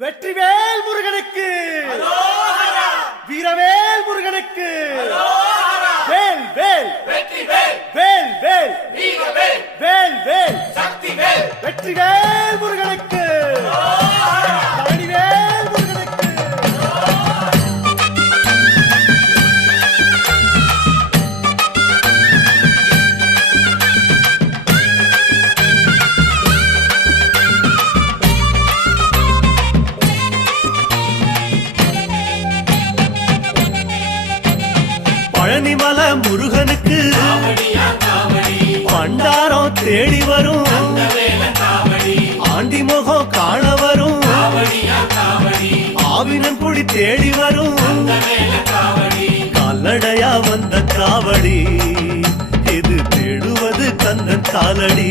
வெற்றிவேல் முருகனுக்கு, வீரவேல் முருகனுக்கு, வேல் வேல் வேல் வேல் வேல் வேல் வெற்றிவேல் முருகனுக்கு, பழனிவேல் முருகனுக்கு. பழனிமலை முருகனுக்கு பண்டாரம் தேடி வரும், ஆண்டி முகம் காண வரும், ஆவினங்குடி தேடி வரும், கால்நடையா வந்த காவடி இது தேடுவது கந்தன் காலடி.